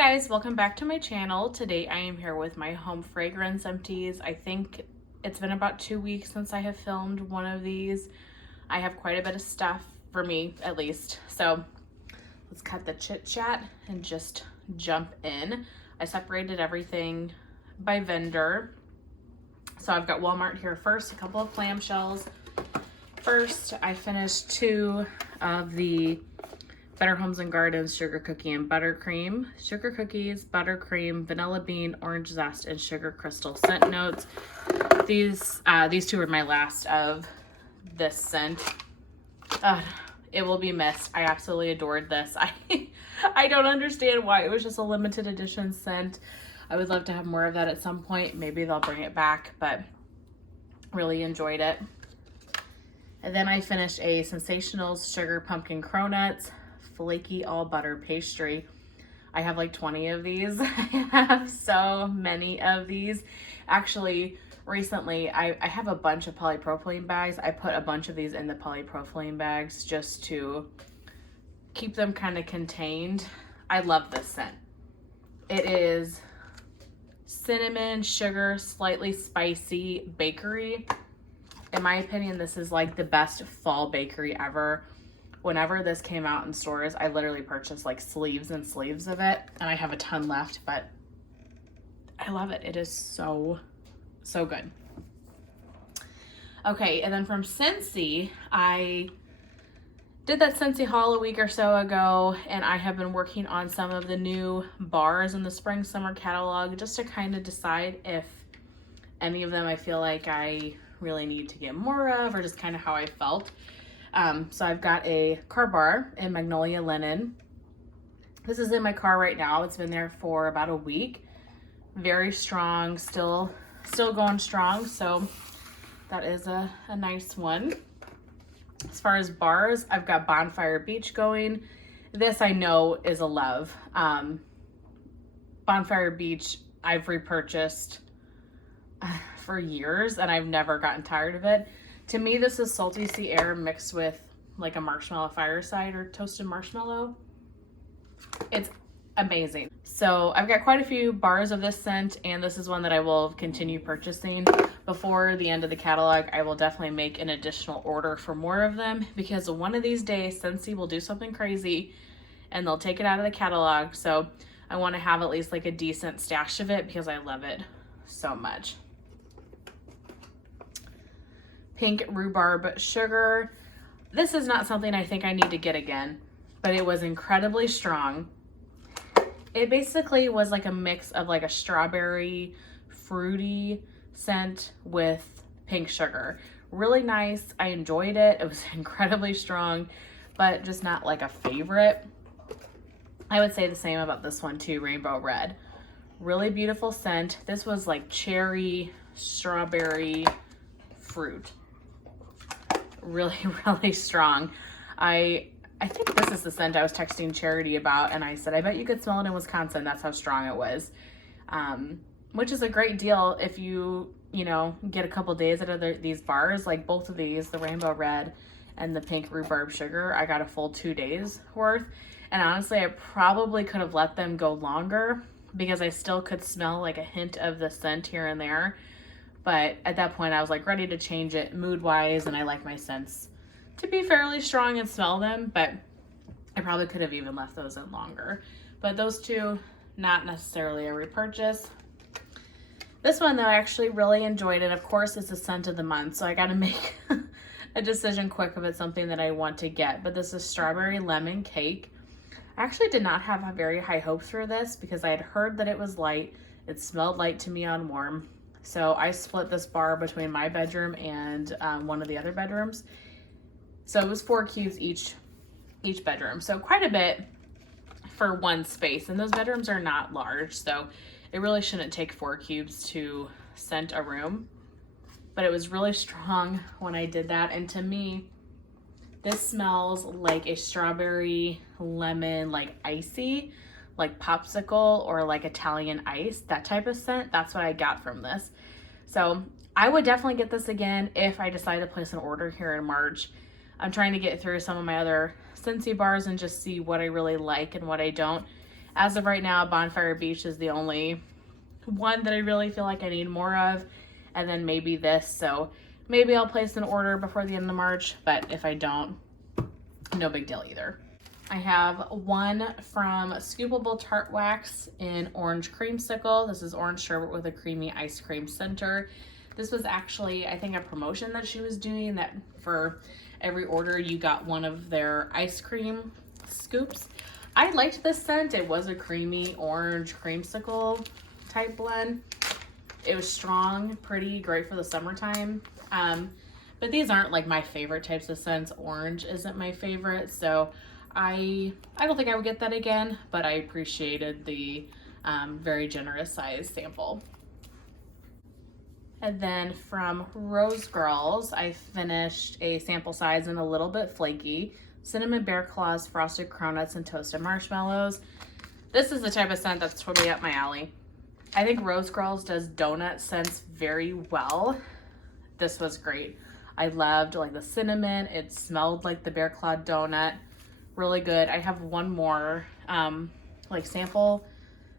guys, welcome back to my channel. Today I am here with my home fragrance empties. I think it's been about 2 weeks since I have filmed one of these. I have quite a bit of stuff, for me at least. So let's cut the chit chat and just jump in. I separated everything by vendor. So I've got Walmart here first, a couple of clamshells. First, I finished 2 of the Better Homes and Gardens Sugar Cookie and Buttercream. Sugar Cookies, Buttercream, Vanilla Bean, Orange Zest, and Sugar Crystal scent notes. These 2 are my last of this scent. It will be missed. I absolutely adored this. I don't understand why it was just a limited edition scent. I would love to have more of that at some point. Maybe they'll bring it back, but really enjoyed it. And then I finished a Sensational Sugar Pumpkin Cronuts Flaky All Butter Pastry. I have like 20 of these. I have so many of these. Actually, recently, I have a bunch of polypropylene bags. I put a bunch of these in the polypropylene bags just to keep them kind of contained. I love this scent. It is cinnamon, sugar, slightly spicy bakery. In my opinion, this is like the best fall bakery ever. Whenever this came out in stores, I literally purchased like sleeves and sleeves of it, and I have a ton left, but I love it. It is so good. Okay, and then from Scentsy, I did that Scentsy haul a week or so ago, and I have been working on some of the new bars in the spring summer catalog just to kind of decide if any of them I feel like I really need to get more of, or just kind of how I felt. So I've got a car bar in Magnolia Linen. This is in my car right now. It's been there for about a week. Very strong, still going strong. So that is a nice one. As far as bars, I've got Bonfire Beach going. This I know is a love. Bonfire Beach, I've repurchased for years and I've never gotten tired of it. To me, this is Salty Sea Air mixed with like a marshmallow fireside or toasted marshmallow. It's amazing. So I've got quite a few bars of this scent, and this is one that I will continue purchasing. Before the end of the catalog, I will definitely make an additional order for more of them, because one of these days, Scentsy will do something crazy and they'll take it out of the catalog. So I want to have at least like a decent stash of it because I love it so much. Pink Rhubarb Sugar. This is not something I think I need to get again, but it was incredibly strong. It basically was like a mix of like a strawberry fruity scent with pink sugar. Really nice. I enjoyed it. It was incredibly strong, but just not like a favorite. I would say the same about this one too, Rainbow Red. Really beautiful scent. This was like cherry, strawberry, fruit. Really strong. I think this is the scent I was texting Charity about, and I said, I bet you could smell it in Wisconsin. That's how strong it was. Which is a great deal if you get a couple days out of these bars. Like both of these, the Rainbow Red and the Pink Rhubarb Sugar, I got a full 2 days worth. And honestly, I probably could have let them go longer because I still could smell like a hint of the scent here and there. But at that point, I was like ready to change it mood-wise, and I like my scents to be fairly strong and smell them, but I probably could have even left those in longer. But those 2, not necessarily a repurchase. This one, though, I actually really enjoyed, and of course, it's a scent of the month, so I got to make a decision quick if it's something that I want to get. But this is Strawberry Lemon Cake. I actually did not have very high hopes for this because I had heard that it was light. It smelled light to me on warm. So I split this bar between my bedroom and one of the other bedrooms. So it was 4 cubes each bedroom. So quite a bit for one space. And those bedrooms are not large, so it really shouldn't take 4 cubes to scent a room. But it was really strong when I did that. And to me, this smells like a strawberry lemon, like icy, like popsicle or like Italian ice, that type of scent. That's what I got from this. So I would definitely get this again if I decide to place an order here in March. I'm trying to get through some of my other Scentsy bars and just see what I really like and what I don't. as of right now, Bonfire Beach is the only one that I really feel like I need more of, and then maybe this. So maybe I'll place an order before the end of March, but if I don't, no big deal either. I have one from Scoopable Tart Wax in Orange Creamsicle. This is orange sherbet with a creamy ice cream center. This was actually, I think, a promotion that she was doing, that for every order you got one of their ice cream scoops. I liked this scent. It was a creamy orange creamsicle type blend. It was strong, pretty, great for the summertime. But these aren't like my favorite types of scents. Orange isn't my favorite, so I don't think I would get that again, but I appreciated the very generous size sample. And then from Rosegirls, I finished a sample size and a little bit flaky. Cinnamon Bear Claws, Frosted Cronuts, and Toasted Marshmallows. This is the type of scent that's totally up my alley. I think Rosegirls does donut scents very well. This was great. I loved like the cinnamon. It smelled like the Bear Claw donut. Really good. I have one more like sample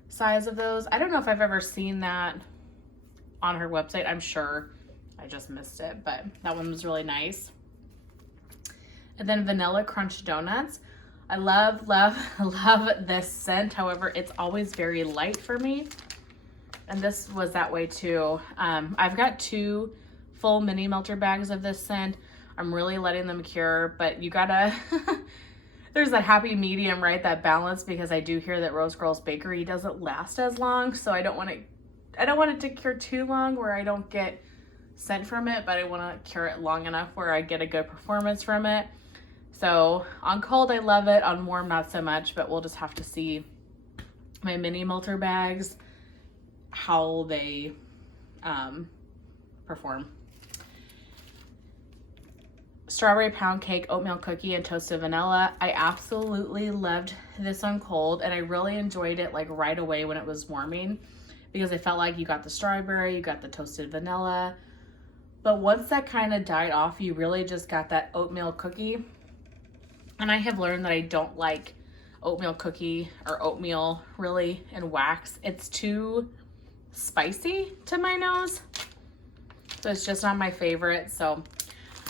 size of those. I don't know if I've ever seen that on her website. I'm sure I just missed it, but that one was really nice. And then Vanilla Crunch Donuts. I love, love, love this scent. However, it's always very light for me. And this was that way too. I've got 2 full mini melter bags of this scent. I'm really letting them cure, but you gotta, there's that happy medium, right? That balance, because I do hear that Rosegirls Bakery doesn't last as long. So I don't want it to cure too long where I don't get scent from it, but I want to cure it long enough where I get a good performance from it. So on cold, I love it. On warm, not so much, but we'll just have to see my mini melter bags, how they perform. Strawberry Pound Cake, Oatmeal Cookie, and Toasted Vanilla. I absolutely loved this on cold, and I really enjoyed it like right away when it was warming, because I felt like you got the strawberry, you got the toasted vanilla. But once that kind of died off, you really just got that oatmeal cookie. And I have learned that I don't like oatmeal cookie or oatmeal really in wax. It's too spicy to my nose. So it's just not my favorite. So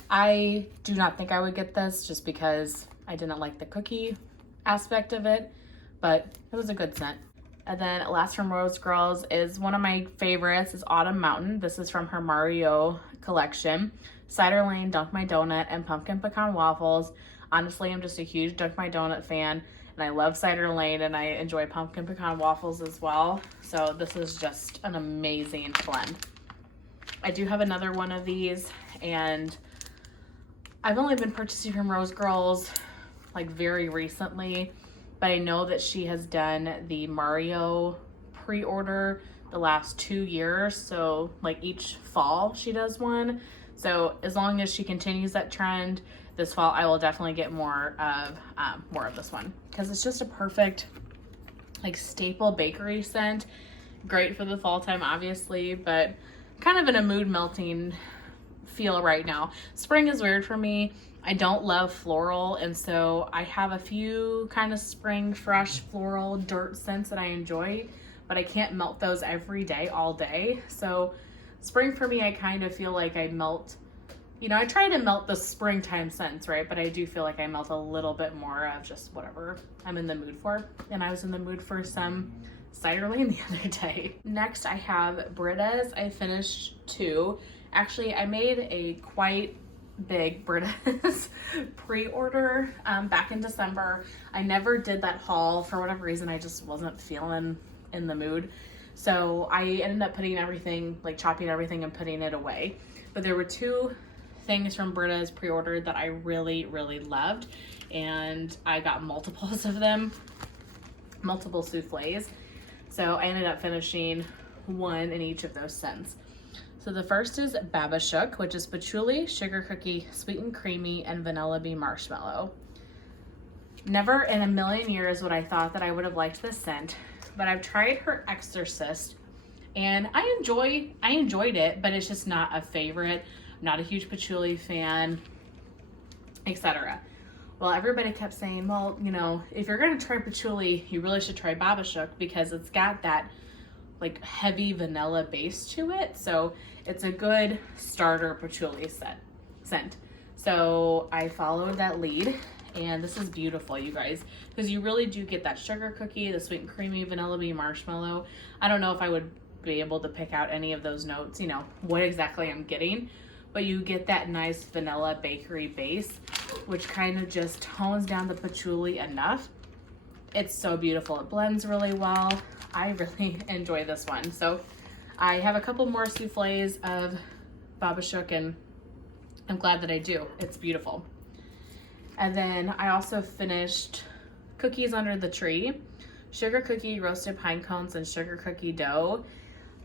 I do not think I would get this just because I didn't like the cookie aspect of it, but it was a good scent. And then last from Rosegirls is one of my favorites, is Autumn Mountain. This is from her Mario collection. Cider Lane, Dunk My Donut, and Pumpkin Pecan Waffles. Honestly, I'm just a huge Dunk My Donut fan, and I love Cider Lane, and I enjoy Pumpkin Pecan Waffles as well. So this is just an amazing blend. I do have another one of these, and I've only been purchasing from Rosegirls like very recently, but I know that she has done the Mario pre-order the last 2 years. So like each fall she does one. So as long as she continues that trend this fall, I will definitely get more of this one, because it's just a perfect like staple bakery scent. Great for the fall time, obviously, but kind of in a mood melting feel right now. Spring is weird for me. I don't love floral, and so I have a few kind of spring fresh floral dirt scents that I enjoy, but I can't melt those every day all day. So spring for me, I kind of feel like I melt, you know, I try to melt the springtime scents, right? But I do feel like I melt a little bit more of just whatever I'm in the mood for. And I was in the mood for some Cider Lane the other day. Next, I have Britta's. I finished 2. Actually, I made a quite big Britta's pre-order back in December. I never did that haul for whatever reason. I just wasn't feeling in the mood. So I ended up putting everything, like chopping everything and putting it away. But there were 2 things from Britta's pre-order that I really, really loved. And I got multiples of them, multiple souffles. So I ended up finishing 1 in each of those scents. So the first is Baba Shook, which is patchouli, sugar cookie, sweet and creamy, and vanilla bean marshmallow. Never in a million years would I thought that I would have liked this scent, but I've tried her Exorcist, and I enjoyed it, but it's just not a favorite. I'm not a huge patchouli fan, etc. Well, everybody kept saying, well, you know, if you're gonna try patchouli, you really should try Babashook because it's got that like heavy vanilla base to it. So it's a good starter patchouli scent. So I followed that lead, and this is beautiful, you guys, because you really do get that sugar cookie, the sweet and creamy vanilla bean marshmallow. I don't know if I would be able to pick out any of those notes, you know, what exactly I'm getting, but you get that nice vanilla bakery base, which kind of just tones down the patchouli enough. It's so beautiful. It blends really well. I really enjoy this one. So I have a couple more souffles of Babashook, and I'm glad that I do. It's beautiful. And then I also finished cookies under the tree, sugar cookie, roasted pine cones, and sugar cookie dough.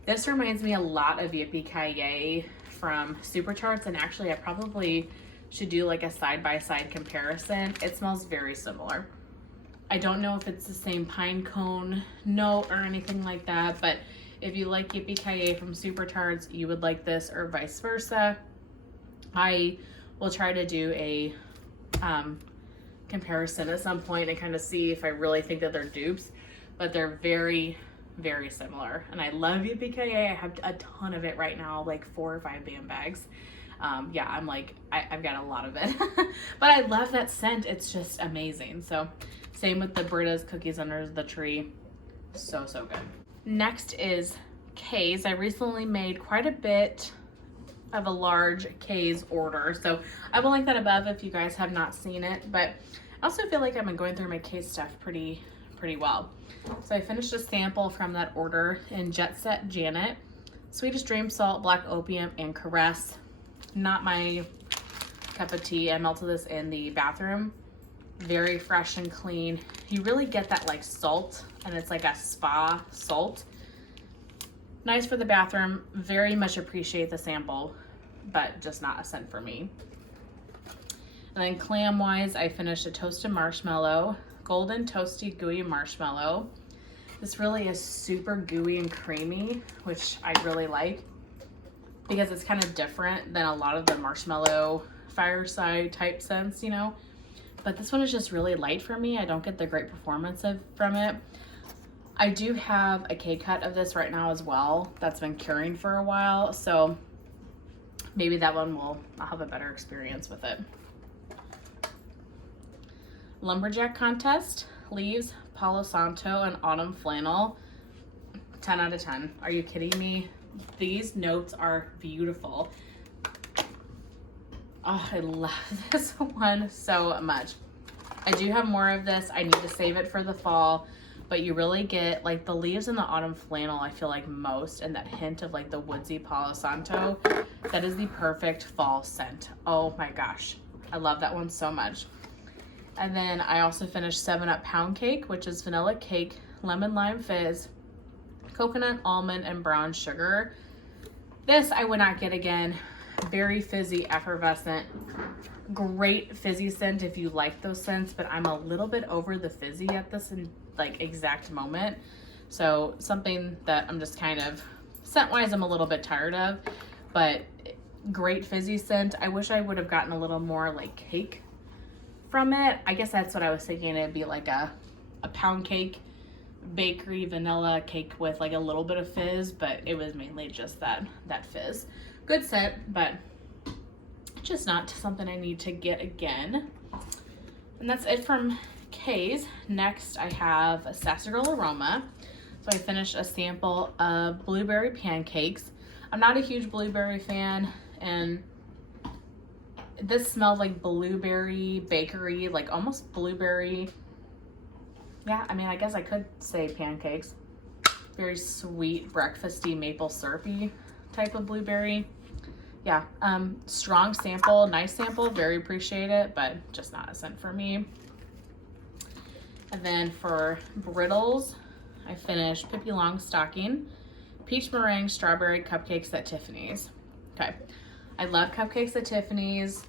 This reminds me a lot of Yippee-Ki-Yay from Super Tarts, and actually I probably should do like a side-by-side comparison. It smells very similar. I don't know if it's the same pine cone note or anything like that, but if you like Yippee-Ki-Yay from Super Tarts, you would like this, or vice versa. I will try to do a comparison at some point and kind of see if I really think that they're dupes, but they're very, very similar. And I love Yippee-Ki-Yay. I have a ton of it right now, like 4 or 5 bam bags. Yeah, I'm like, I've got a lot of it, but I love that scent. It's just amazing. So same with the Britta's cookies under the tree. So good. Next is K's. I recently made quite a bit of a large K's order, so I will link that above if you guys have not seen it, but I also feel like I've been going through my K's stuff pretty well. So I finished a sample from that order in Jet Set Janet, Sweetest Dream Salt, Black Opium, and Caress. Not my cup of tea. I melted this in the bathroom. Very fresh and clean. You really get that like salt, and it's like a spa salt. Nice for the bathroom. Very much appreciate the sample, but just not a scent for me. And then clam wise, I finished a toasted marshmallow, golden toasty gooey marshmallow. This really is super gooey and creamy, which I really like because it's kind of different than a lot of the marshmallow fireside type scents, you know. But this one is just really light for me. I don't get the great performance from it. I do have a K-cut of this right now as well that's been curing for a while, so maybe that one I'll have a better experience with it. Lumberjack Contest, Leaves, Palo Santo, and Autumn Flannel. 10 out of 10. Are you kidding me? These notes are beautiful. Oh, I love this one so much. I do have more of this. I need to save it for the fall, but you really get like the leaves and the autumn flannel, I feel like most, and that hint of like the woodsy Palo Santo. That is the perfect fall scent. Oh my gosh. I love that one so much. And then I also finished 7-Up Pound Cake, which is vanilla cake, lemon lime fizz, coconut, almond, and brown sugar. This I would not get again. Very fizzy, effervescent, great fizzy scent if you like those scents, but I'm a little bit over the fizzy at this like exact moment. So something that I'm just kind of scent wise I'm a little bit tired of, but great fizzy scent. I wish I would have gotten a little more like cake from it. I guess that's what I was thinking. It'd be like a pound cake, bakery vanilla cake with like a little bit of fizz, but it was mainly just that fizz. Good scent, but just not something I need to get again. And that's it from K's. Next, I have a Sassy Girl Aroma. So I finished a sample of blueberry pancakes. I'm not a huge blueberry fan, and this smelled like blueberry bakery, like almost blueberry. Yeah, I mean, I guess I could say pancakes. Very sweet, breakfasty, maple syrupy type of blueberry. Yeah, strong sample, nice sample, very appreciate it, but just not a scent for me. And then for Brittles, I finished Pippi Longstocking, peach meringue strawberry cupcakes at Tiffany's. Okay, I love cupcakes at Tiffany's.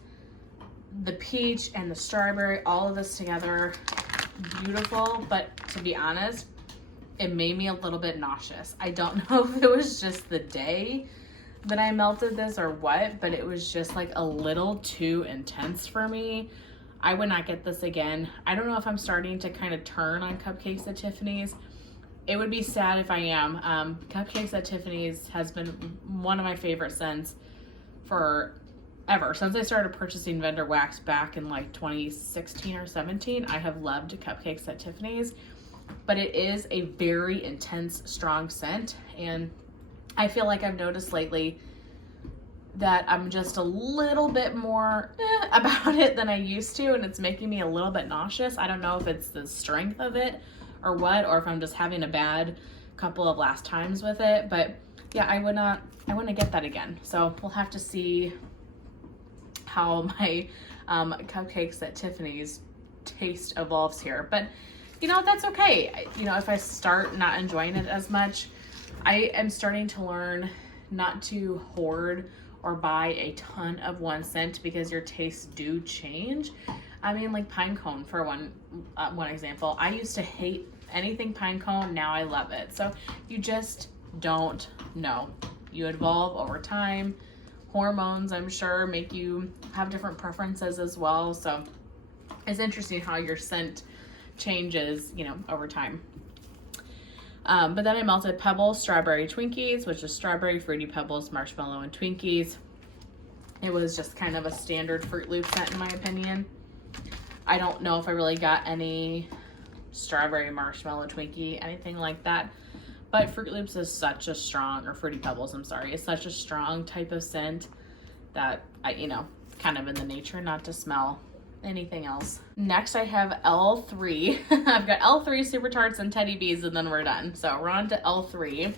The peach and the strawberry, all of this together, beautiful, but to be honest, it made me a little bit nauseous. I don't know if it was just the day that I melted this or what, but it was just like a little too intense for me. I would not get this again. I don't know if I'm starting to kind of turn on Cupcakes at Tiffany's. It would be sad if I am. Cupcakes at Tiffany's has been one of my favorite scents forever. Since I started purchasing vendor wax back in like 2016 or 17, I have loved Cupcakes at Tiffany's. But it is a very intense, strong scent. And I feel like I've noticed lately that I'm just a little bit more about it than I used to, and it's making me a little bit nauseous. I don't know if it's the strength of it or what, or if I'm just having a bad couple of last times with it. But yeah, I wouldn't get that again. So we'll have to see how my Cupcakes at Tiffany's taste evolves here. But you know, that's okay. You know, if I start not enjoying it as much, I am starting to learn not to hoard or buy a ton of one scent, because your tastes do change. I mean, like pine cone for one example. I used to hate anything pine cone. Now I love it. So you just don't know. You evolve over time. Hormones, I'm sure, make you have different preferences as well. So it's interesting how your scent changes, you know, over time. But then I melted Pebbles Strawberry Twinkies, which is strawberry, fruity pebbles, marshmallow, and Twinkies. It was just kind of a standard Fruit Loop scent in my opinion. I don't know if I really got any strawberry marshmallow Twinkie, anything like that. But Fruit Loops is such a strong, or Fruity Pebbles, I'm sorry, it's such a strong type of scent that I, you know, kind of in the nature not to smell anything else. Next I have L3. I've got L3 Super Tarts and Teddy Bees, and then we're done. So we're on to L3.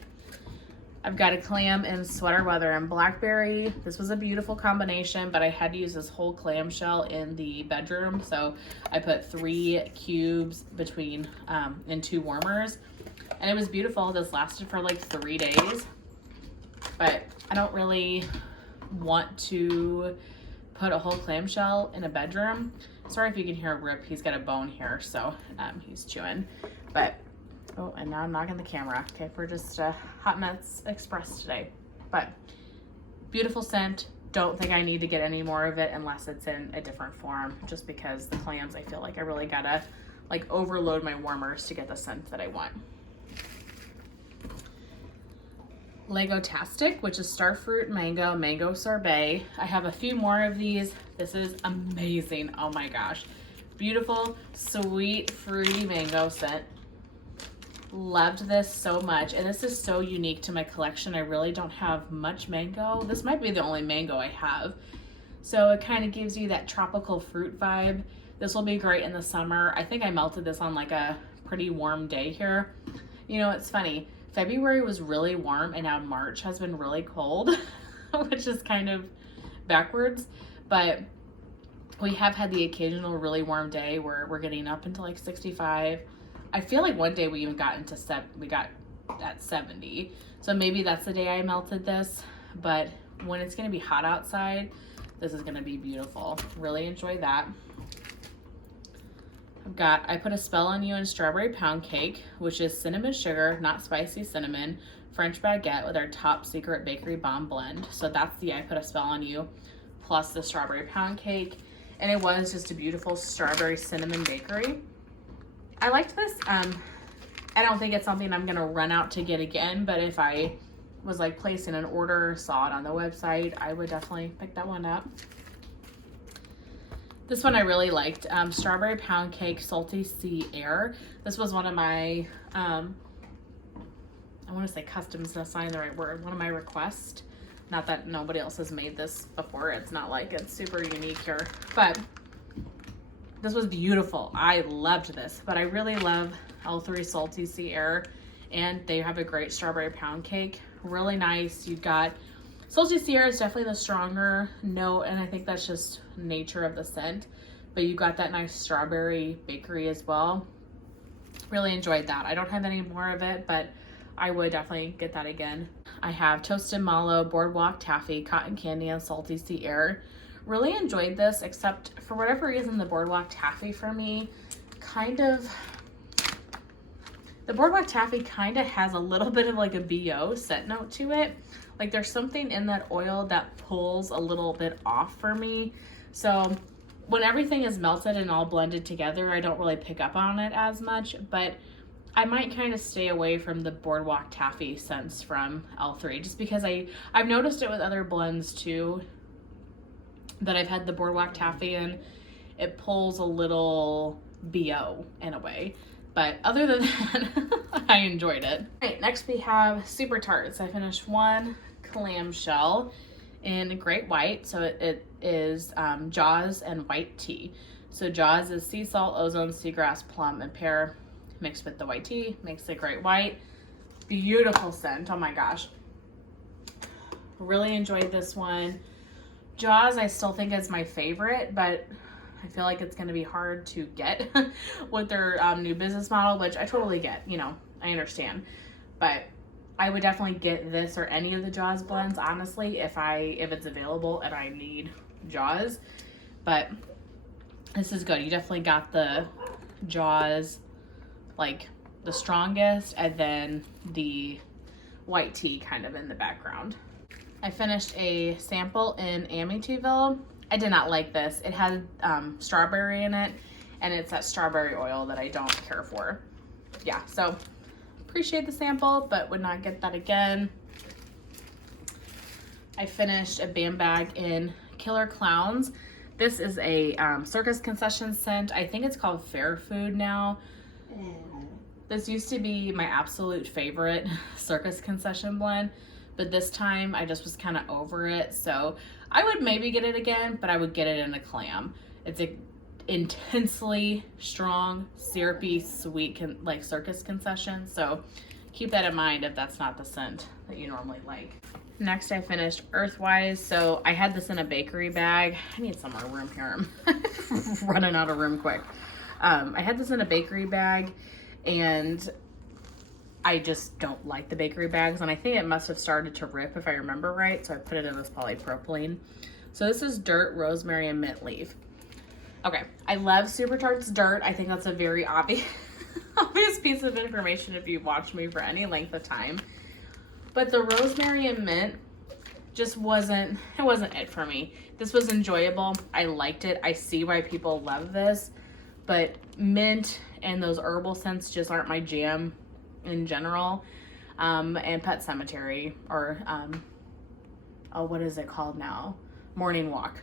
I've got a clam in Sweater Weather and Blackberry. This was a beautiful combination, but I had to use this whole clamshell in the bedroom. So I put 3 cubes between and 2 warmers, and it was beautiful. This lasted for like 3 days, but I don't really want to put a whole clamshell in a bedroom. Sorry if you can hear Rip, he's got a bone here, so he's chewing. But, oh, and now I'm knocking the camera. Okay, for just Hot Mess Express today. But, beautiful scent. Don't think I need to get any more of it unless it's in a different form, just because the clams, I feel like I really gotta like overload my warmers to get the scent that I want. Lego-tastic, which is Starfruit Mango Sorbet. I have a few more of these. This is amazing. Oh my gosh. Beautiful, sweet, fruity mango scent. Loved this so much. And this is so unique to my collection. I really don't have much mango. This might be the only mango I have. So it kind of gives you that tropical fruit vibe. This will be great in the summer. I think I melted this on like a pretty warm day here. You know, it's funny. February was really warm, and now March has been really cold, which is kind of backwards. But we have had the occasional really warm day where we're getting up into like 65. I feel like one day we even got at 70. So maybe that's the day I melted this. But when it's going to be hot outside, this is going to be beautiful. Really enjoy that. I put a spell on you in Strawberry Pound Cake, which is cinnamon sugar, not spicy cinnamon, French baguette with our top secret bakery bomb blend. So that's the I put a spell on you plus the Strawberry Pound Cake. And it was just a beautiful strawberry cinnamon bakery. I liked this. I don't think it's something I'm gonna run out to get again, but if I was like placing an order, saw it on the website, I would definitely pick that one up. This one I really liked, Strawberry Pound Cake Salty Sea Air. This was one of my, I want to say customs, that's not the right word, one of my requests. Not that nobody else has made this before. It's not like it's super unique here, but this was beautiful. I loved this, but I really love L3 Salty Sea Air, and they have a great Strawberry Pound Cake. Really nice. You've got Salty Sea Air is definitely the stronger note, and I think that's just nature of the scent. But you got that nice strawberry bakery as well. Really enjoyed that. I don't have any more of it, but I would definitely get that again. I have Toasted Mallow, Boardwalk Taffy, Cotton Candy, and Salty Sea Air. Really enjoyed this, except for whatever reason, the Boardwalk Taffy for me the Boardwalk Taffy kind of has a little bit of like a BO scent note to it. Like there's something in that oil that pulls a little bit off for me. So when everything is melted and all blended together, I don't really pick up on it as much, but I might kind of stay away from the Boardwalk Taffy scents from L3, just because I've noticed it with other blends too, that I've had the Boardwalk Taffy in. It pulls a little BO in a way. But other than that, I enjoyed it. All right, next we have Super Tarts. I finished one clamshell in Great White. So it is Jaws and white tea. So Jaws is sea salt, ozone, seagrass, plum, and pear mixed with the white tea. Makes it Great White. Beautiful scent. Oh my gosh. Really enjoyed this one. Jaws I still think is my favorite, but I feel like it's going to be hard to get with their new business model, which I totally get, you know, I understand. But I would definitely get this or any of the Jaws blends, honestly, if it's available and I need Jaws. But this is good. You definitely got the Jaws, like the strongest, and then the white tea kind of in the background. I finished a sample in Amityville. I did not like this. It had strawberry in it, and it's that strawberry oil that I don't care for. Yeah, so appreciate the sample, but would not get that again. I finished a BAM bag in Killer Clowns. This is a circus concession scent. I think it's called Fair Food now. This used to be my absolute favorite circus concession blend, but this time I just was kind of over it. So I would maybe get it again, but I would get it in a clam. It's a intensely strong, syrupy, sweet, like circus concession. So keep that in mind if that's not the scent that you normally like. Next, I finished Earthwise. So I had this in a bakery bag. I need some more room here. I'm running out of room quick. I had this in a bakery bag, and I just don't like the bakery bags, and I think it must have started to rip if I remember right, so I put it in this polypropylene. So this is Dirt, Rosemary, and Mint Leaf. Okay, I love Super Tarts Dirt. I think that's a very obvious piece of information if you've watched me for any length of time. But the Rosemary and Mint just wasn't it for me. This was enjoyable. I liked it. I see why people love this, but mint and those herbal scents just aren't my jam in general. And Pet Cemetery, or what is it called now? Morning Walk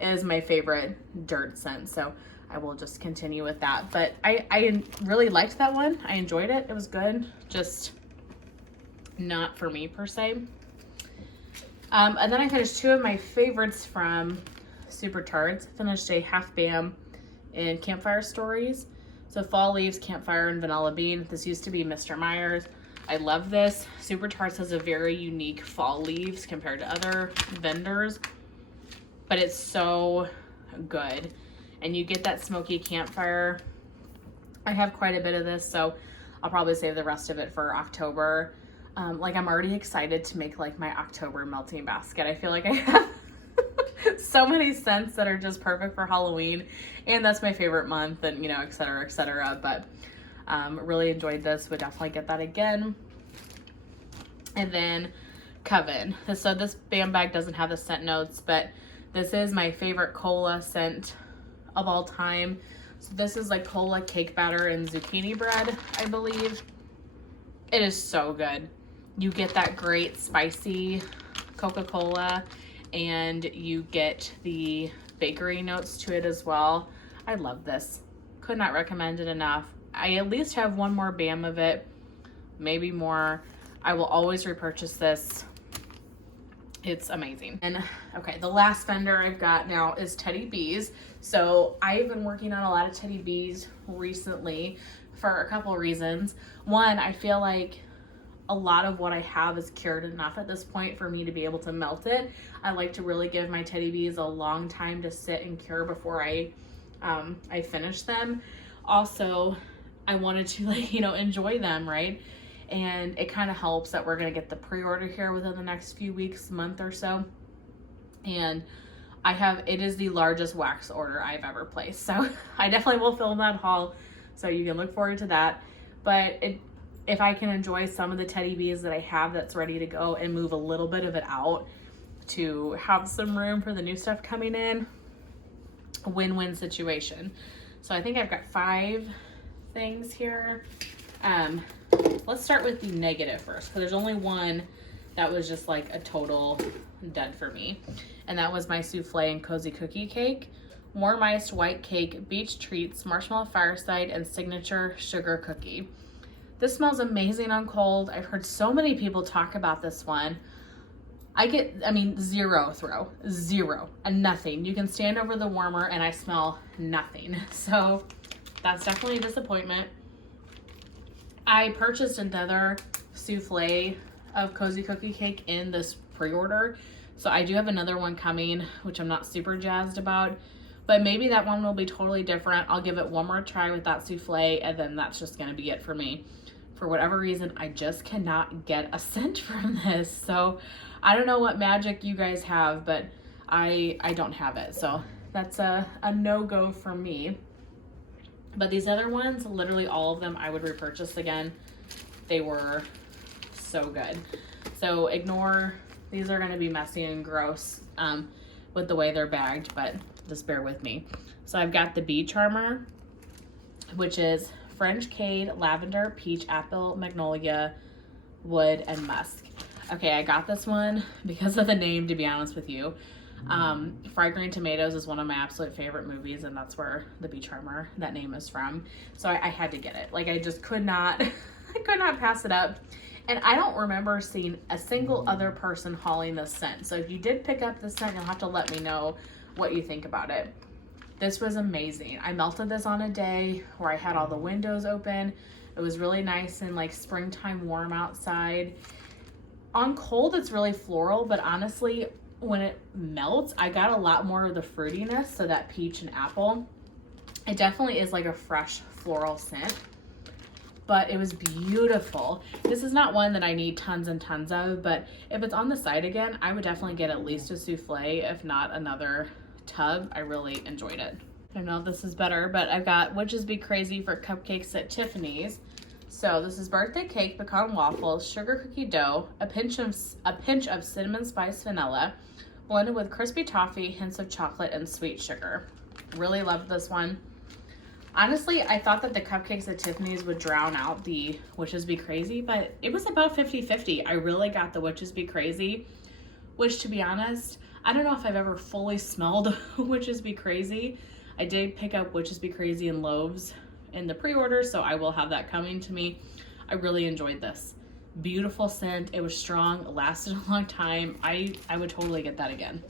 is my favorite dirt scent, so I will just continue with that. But I really liked that one. I enjoyed it. It was good, just not for me per se. And then I finished two of my favorites from Super Tarts. Finished a half BAM in Campfire Stories. So Fall Leaves, Campfire, and Vanilla Bean. This used to be Mr. Meyer's. I love this. Super Tarts has a very unique fall leaves compared to other vendors, but it's so good. And you get that smoky campfire. I have quite a bit of this, so I'll probably save the rest of it for October. Like, I'm already excited to make like my October melting basket. I feel like I have so many scents that are just perfect for Halloween, and that's my favorite month, and you know, et cetera, but really enjoyed this. Would definitely get that again. And then Coven. So this BAM bag doesn't have the scent notes, but this is my favorite cola scent of all time. So this is like cola, cake batter, and zucchini bread, I believe. It is so good. You get that great spicy Coca-Cola, and you get the bakery notes to it as well. I love this. Could not recommend it enough. I at least have one more BAM of it, maybe more. I will always repurchase this. It's amazing. And okay, the last vendor I've got now is Teddy Bees. So I've been working on a lot of Teddy Bees recently for a couple of reasons. One, I feel like a lot of what I have is cured enough at this point for me to be able to melt it. I like to really give my Teddy Bees a long time to sit and cure before I finish them. Also, I wanted to, like, you know, enjoy them, right? And it kind of helps that we're going to get the pre-order here within the next few weeks, month or so. And it is the largest wax order I've ever placed. So I definitely will film that haul, so you can look forward to that. But if I can enjoy some of the Teddy Bees that I have that's ready to go and move a little bit of it out to have some room for the new stuff coming in, win-win situation. So I think I've got 5 things here. Let's start with the negative first, because there's only one that was just like a total dud for me. And that was my souffle and cozy cookie cake, warm iced white cake, beach treats, marshmallow fireside, and signature sugar cookie. This smells amazing on cold. I've heard so many people talk about this one. Zero throw, zero, and nothing. You can stand over the warmer and I smell nothing. So that's definitely a disappointment. I purchased another souffle of cozy cookie cake in this pre-order. So I do have another one coming, which I'm not super jazzed about, but maybe that one will be totally different. I'll give it one more try with that souffle, and then that's just gonna be it for me. For whatever reason, I just cannot get a scent from this. So I don't know what magic you guys have, but I don't have it. So that's a no-go for me. But these other ones, literally all of them, I would repurchase again. They were so good. So ignore, these are gonna be messy and gross with the way they're bagged, but just bear with me. So I've got the Bee Charmer, which is French Cade, Lavender, Peach, Apple, Magnolia, Wood, and Musk. Okay, I got this one because of the name, to be honest with you. Fried Green Tomatoes is one of my absolute favorite movies, and that's where the Bee Charmer, that name is from. So I had to get it. Like, I just could not, I could not pass it up. And I don't remember seeing a single other person hauling this scent. So if you did pick up this scent, you'll have to let me know what you think about it. This was amazing. I melted this on a day where I had all the windows open. It was really nice and like springtime warm outside. On cold, it's really floral, but honestly, when it melts, I got a lot more of the fruitiness, so that peach and apple. It definitely is like a fresh floral scent, but it was beautiful. This is not one that I need tons and tons of, but if it's on the site again, I would definitely get at least a souffle, if not another tub. I really enjoyed it. I don't know if this is better, but I've got Witches Be Crazy for Cupcakes at Tiffany's. So this is birthday cake, pecan waffles, sugar cookie dough, a pinch of cinnamon spice vanilla, blended with crispy toffee, hints of chocolate, and sweet sugar. Really loved this one. Honestly, I thought that the cupcakes at Tiffany's would drown out the Witches Be Crazy, but it was about 50-50. I really got the Witches Be Crazy, which, to be honest, I don't know if I've ever fully smelled Witches Be Crazy. I did pick up Witches Be Crazy in loaves in the pre-order, so I will have that coming to me. I really enjoyed this. Beautiful scent. It was strong, it lasted a long time. I would totally get that again.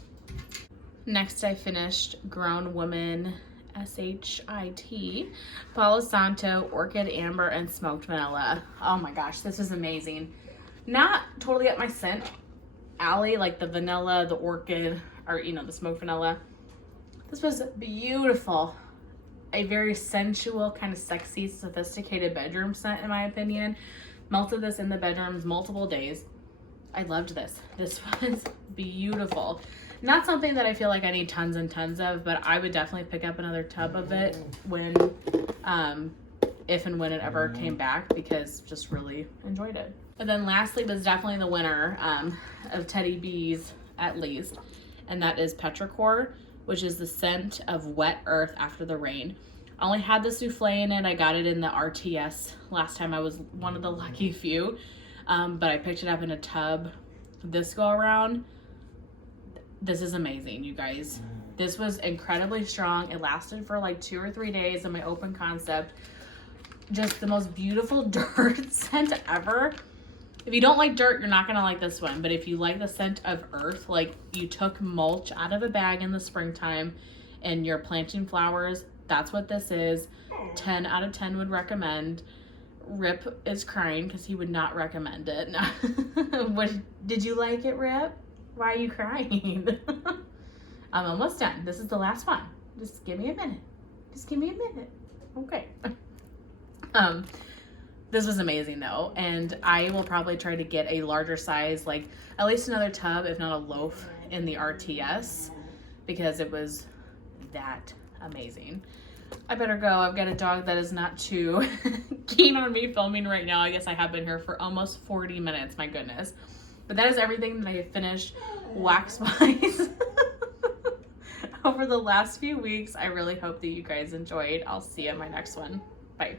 Next, I finished Grown Woman SHIT, Palo Santo, Orchid Amber, and Smoked Vanilla. Oh my gosh, this is amazing. Not totally up my scent alley, like the vanilla, the orchid, or the smoked vanilla. This was beautiful. A very sensual, kind of sexy, sophisticated bedroom scent, in my opinion. Melted this in the bedrooms multiple days. I loved this. This was beautiful. Not something that I feel like I need tons and tons of, but I would definitely pick up another tub of it when, if and when it ever came back, because just really enjoyed it. And then lastly was definitely the winner of Teddy B's, at least, and that is Petrichor, which is the scent of wet earth after the rain. I only had the souffle in it. I got it in the RTS last time. I was one of the lucky few, but I picked it up in a tub this go around. This is amazing, you guys. This was incredibly strong. It lasted for like 2 or 3 days in my open concept. Just the most beautiful dirt scent ever. If you don't like dirt, you're not gonna like this one. But if you like the scent of earth, like you took mulch out of a bag in the springtime and you're planting flowers, that's what this is. 10 out of 10 would recommend. Rip is crying because he would not recommend it. Did you like it, Rip? Why are you crying? I'm almost done. This is the last one. Just give me a minute. Just give me a minute. Okay. This was amazing though, and I will probably try to get a larger size, like at least another tub, if not a loaf, in the RTS, because it was that amazing. I better go. I've got a dog that is not too keen on me filming right now. I guess I have been here for almost 40 minutes, my goodness. But that is everything that I have finished wax-wise. over the last few weeks. I really hope that you guys enjoyed. I'll see you in my next one. Bye.